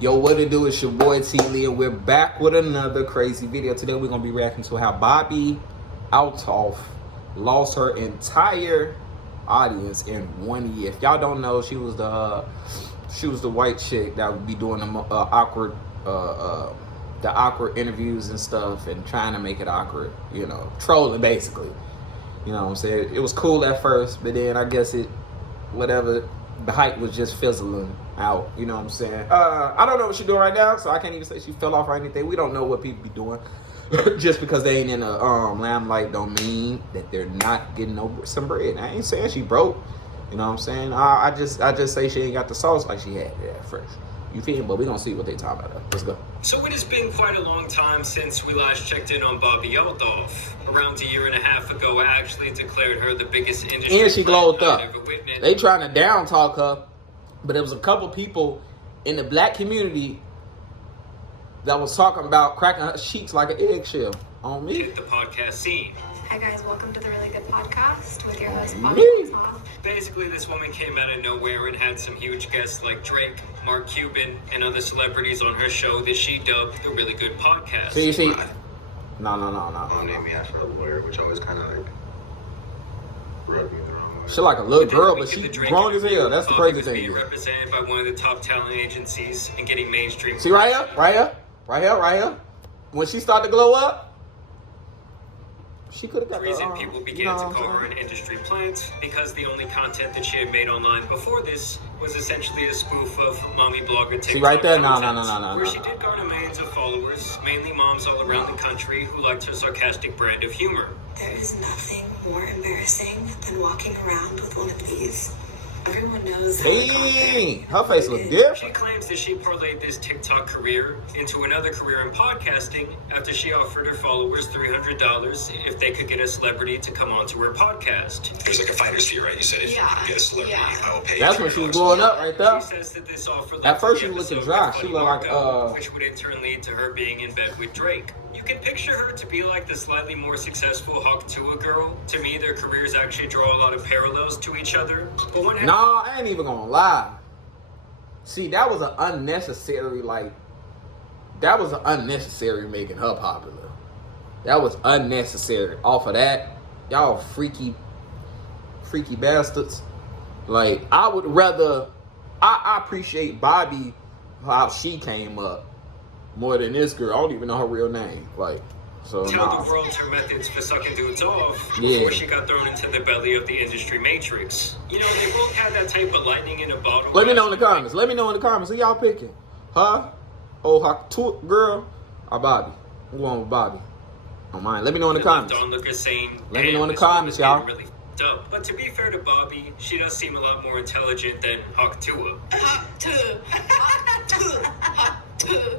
Yo, what it do? It's your boy IamTeeLee, and we're back with another crazy video. Today we're gonna be reacting to how Bobbi Althoff lost her entire audience in 1 year. If y'all don't know, she was the white chick that would be doing the awkward interviews and stuff, and trying to make it awkward, you know, trolling basically. You know what I'm saying? It was cool at first, but then I guess the hype was just fizzling out. You know what I'm saying? I don't know what she's doing right now, so I can't even say she fell off or anything. We don't know what people be doing. Just because they ain't in a limelight don't mean that they're not getting some bread. I ain't saying she broke. You know what I'm saying? I just say she ain't got the sauce like she had at first. You feel me? But we gonna see what they talking about. Let's go. So it has been quite a long time since we last checked in on Bobbi Althoff. Around a year and a half ago, I actually declared her the biggest industry. And she glowed up. They trying to down talk her, but there was a couple people in the black community that was talking about cracking her cheeks like an eggshell on me. Hit the podcast scene. Hi guys, welcome to the Really Good Podcast with your host, Bobbi Althoff. Basically, this woman came out of nowhere and had some huge guests like Drake, Mark Cuban, and other celebrities on her show that she dubbed the Really Good Podcast. See? No. Mom named me after a lawyer, which always kind of like rubbed me the wrong way. She like a little girl, but she grown as hell. That's the crazy thing. Being represented by one of the top talent agencies and getting mainstream. See right here. When she started to glow up, she could have got the reason people began to call her an industry plant because the only content that she had made online before this was essentially a spoof of mommy blogger TikTok. See right there? No. Where she did garner millions of followers, mainly moms all around the country who liked her sarcastic brand of humor. There is nothing more embarrassing than walking around with one of these. Everyone knows how Dang, her face look different. She claims that she parlayed this TikTok career into another career in podcasting after she offered her followers $300 if they could get a celebrity to come onto her podcast. There's like a fighter's fee, right? You said if you get a celebrity, I will pay you. That's when she was blowing up right there. She says that this offer at first she was looking dry. She looked like which would in turn lead to her being in bed with Drake. You can picture her to be like the slightly more successful Hawk Tua girl. To me, their careers actually draw a lot of parallels to each other. But when nah, I ain't even gonna lie. See, that was an unnecessary, making her popular. That was unnecessary. Off of that, y'all freaky bastards. Like, I would rather, I appreciate Bobbi, how she came up, more than this girl. I don't even know her real name. Like, so tell the world her methods for sucking dudes off before she got thrown into the belly of the industry matrix. You know, they both had that type of lightning in a bottle. Let me know in the comments. Who y'all picking? Her? Old Hawk Tua girl? Or Bobbi? I'm going with Bobbi. Oh mine. Let me know in the comments. Don't look insane. Let me know in the comments, y'all. Really up. But to be fair to Bobbi, she does seem a lot more intelligent than Hawk Tua. Hawk Tua.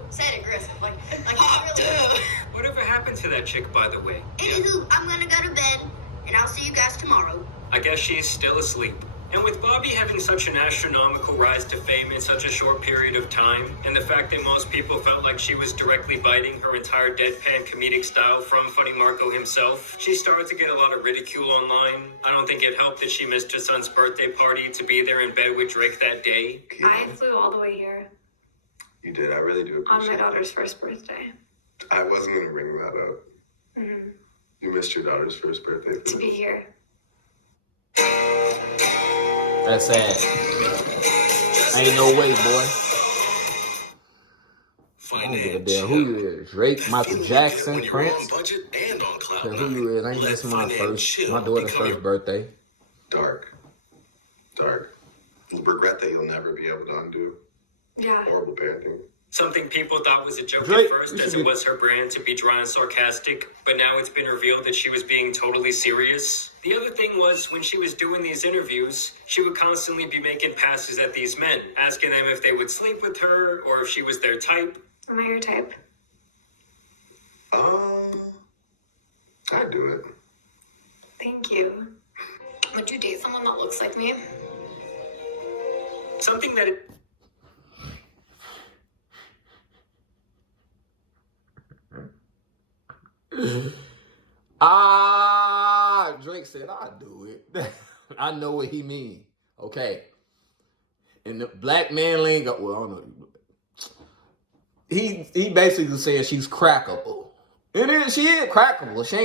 Say it aggressive, like Hawk Tua. Whatever happened to that chick, by the way? Anywho, I'm gonna go to bed, and I'll see you guys tomorrow. I guess she's still asleep. And with Bobbi having such an astronomical rise to fame in such a short period of time, and the fact that most people felt like she was directly biting her entire deadpan comedic style from Funny Marco himself, she started to get a lot of ridicule online. I don't think it helped that she missed her son's birthday party to be there in bed with Drake that day. I flew all the way here. You did. I really do appreciate it. On my daughter's first birthday. I wasn't going to bring that up. Mm-hmm. You missed your daughter's first birthday. To be here. That's sad. Ain't no way, boy. I don't give a damn who you is. Drake, Michael Jackson, Prince. Cause who you is? Ain't this my daughter's first birthday. Dark. Regret that you'll never be able to undo. Yeah. Horrible parenting. Something people thought was a joke Drake, at first, as it was her brand to be dry and sarcastic, but now it's been revealed that she was being totally serious. The other thing was, when she was doing these interviews, she would constantly be making passes at these men, asking them if they would sleep with her, or if she was their type. Am I your type? I'd do it. Thank you. Would you date someone that looks like me? Something that... Drake said, I'll do it. I know what he mean. Okay. And the black man lingo, well, I don't know. he basically said she's crackable. And then she is crackable. She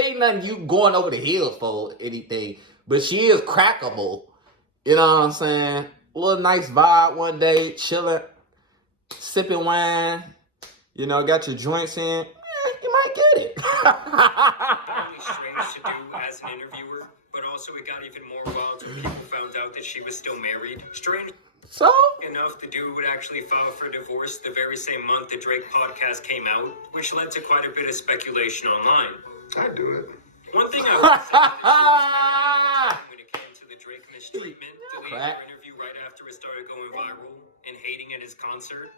ain't nothing you going over the hills for anything. But she is crackable. You know what I'm saying? A little nice vibe one day, chilling, sipping wine. You know, got your joints in. You might get it. Not only strange to do as an interviewer, but also it got even more wild when people found out that she was still married. Strange So? enough, the dude would actually file for divorce the very same month the Drake podcast came out, which led to quite a bit of speculation online. I do it. One thing I would say is that when it came to the Drake mistreatment, deleting her interview right after it started going viral and hating at his concert.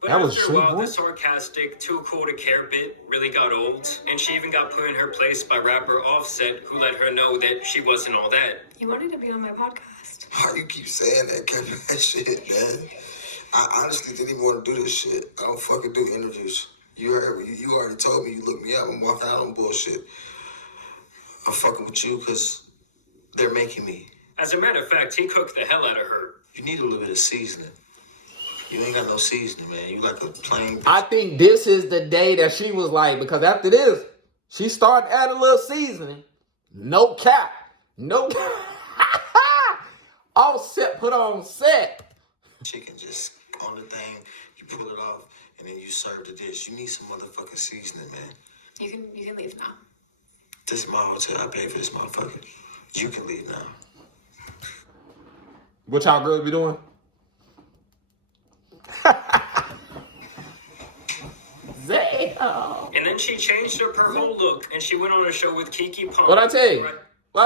But That was after a while, Drake the voice? sarcastic, too cool to care bit really got old, and she even got put in her place by rapper Offset, who let her know that she wasn't all that. You wanted to be on my podcast. How you keep saying that, Kevin? That shit, man. I honestly didn't even want to do this shit. I don't fucking do interviews. You heard me. You already told me. You looked me up. I'm walking out on bullshit. I'm fucking with you because they're making me. As a matter of fact, he cooked the hell out of her. You need a little bit of seasoning. You ain't got no seasoning, man. You like a plain... I think this is the day that she was like, because after this, she started adding a little seasoning. No cap. No cap. All set, put on set. Chicken just on the thing, you pull it off, and then you serve the dish. You need some motherfucking seasoning, man. You can leave now. This is my hotel. I paid for this motherfucker. You can leave now. What y'all girls be doing? And then she changed up her whole look, and she went on a show with Kiki Palmer. What I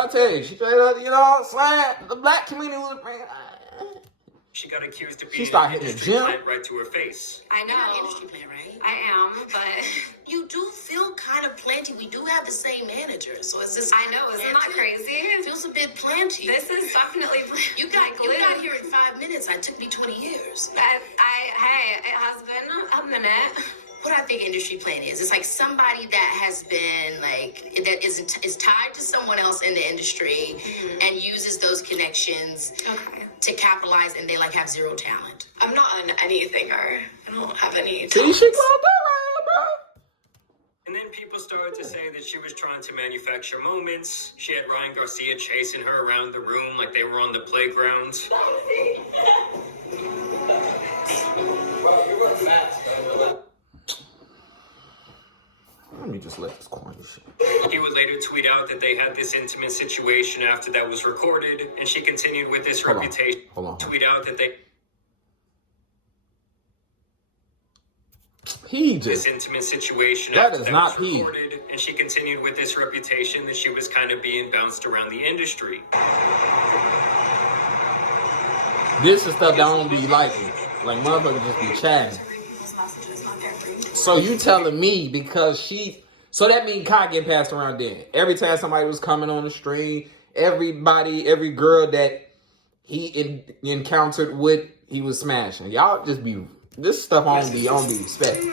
tell you? She straight up, you know what I'm saying? The black community was She got accused of She being started an hitting the industry gym. plant right to her face. I know. You're not industry plant, right? I am, but You do feel kind of planty. We do have the same manager, so it's just. I know, isn't that crazy? It feels a bit planty. This is definitely You got here in 5 minutes. It took me 20 years. Hey, it has been a minute. What I think industry plan is, it's like somebody that has been that is tied to someone else in the industry and uses those connections to capitalize, and they have zero talent. I'm not on anything, or I don't have any. See, she gonna do it, bro. And then people started to say that she was trying to manufacture moments. She had Ryan Garcia chasing her around the room like they were on the playground. Let me just let this corny shit. He would later tweet out that they had this intimate situation after that was recorded, and she continued with this reputation. Hold on. Tweet out that they... He This just... intimate situation That after is that not was he. recorded, and she continued with this reputation that she was kind of being bounced around the industry. This is stuff that don't be liking. Like, motherfuckers just be chatting. So you telling me because she... So that means Kai getting passed around then. Every time somebody was coming on the stream, every girl that he encountered with, he was smashing. Y'all just be... This stuff I don't be respect.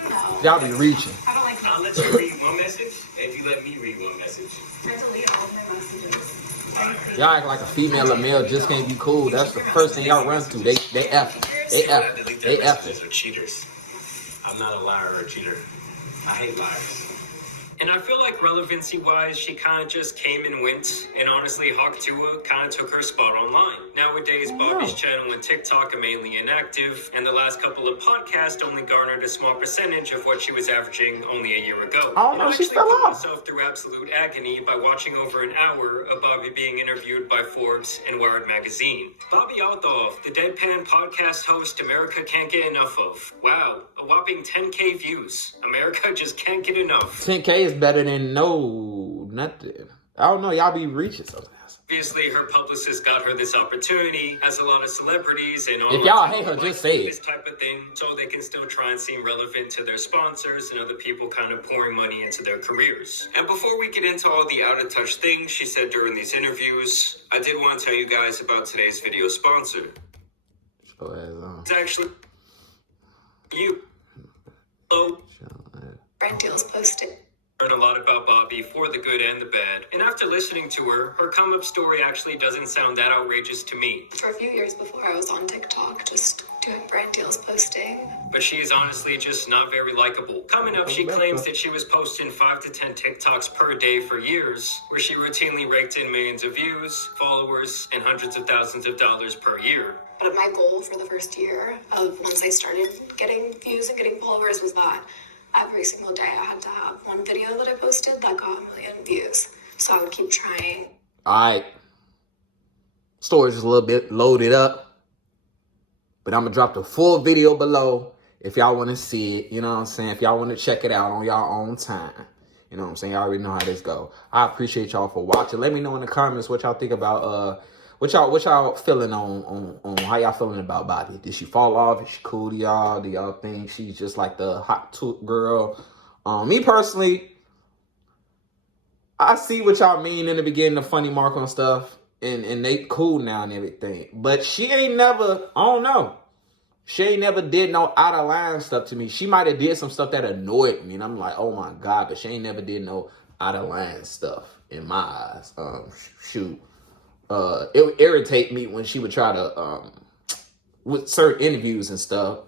Y'all be reaching. I'll let you read one message, if you let me read one message. I delete all of my messages. Y'all act like a female or male just can't be cool. That's the first thing y'all run to. They F it. They F it. They F it. Are cheaters. I'm not a liar or a cheater. I hate liars. And I feel like relevancy-wise, she kind of just came and went. And honestly, Hawk Tua kind of took her spot online. Nowadays, Bobbi's channel and TikTok are mainly inactive, and the last couple of podcasts only garnered a small percentage of what she was averaging only a year ago. Oh, no, she fell off. Myself through absolute agony by watching over an hour of Bobbi being interviewed by Forbes and Wired magazine. Bobbi Althoff, the Deadpan podcast host America can't get enough of. Wow, a whopping 10K views. America just can't get enough. 10K is better than nothing. I don't know. Y'all be reaching sometimes. Obviously, her publicist got her this opportunity, as a lot of celebrities and If y'all hate her, just say it. This type of thing, so they can still try and seem relevant to their sponsors and other people kind of pouring money into their careers. And before we get into all the out-of-touch things she said during these interviews, I did want to tell you guys about today's video sponsor. It's actually you. Oh. Brand deals posted. learn a lot about Bobbi for the good and the bad. And after listening to her come up story actually doesn't sound that outrageous to me. For a few years before, I was on TikTok, just doing brand deals, posting. But she is honestly just not very likable. Coming up, she claims that she was posting 5 to 10 TikToks per day for years, where she routinely raked in millions of views, followers, and hundreds of thousands of dollars per year. But my goal for the first year of once I started getting views and getting followers was that every single day I had to have one video that I posted that got 1 million views. So I would keep trying. All right. Storage is a little bit loaded up, but I'm going to drop the full video below if y'all want to see it. You know what I'm saying? If y'all want to check it out on y'all own time. You know what I'm saying? Y'all already know how this go. I appreciate y'all for watching. Let me know in the comments what y'all think about, what y'all feeling on how y'all feeling about Bobbi. Did she fall off? Is she cool to y'all? Do y'all think she's just like the hot toot girl? Me personally, I see what y'all mean in the beginning, the funny mark on stuff, and they cool now and everything. But she ain't never, I don't know. She ain't never did no out of line stuff to me. She might have did some stuff that annoyed me, and I'm like, oh my God, but she ain't never did no out of line stuff in my eyes. Shoot. It would irritate me when she would try to, with certain interviews and stuff.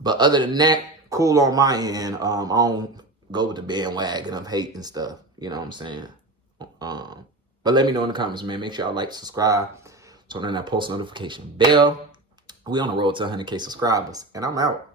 But other than that, cool on my end. I don't go with the bandwagon of hate and stuff. You know what I'm saying? But let me know in the comments, man. Make sure y'all like, subscribe, turn on that post notification bell. We on the road to 100K subscribers, and I'm out.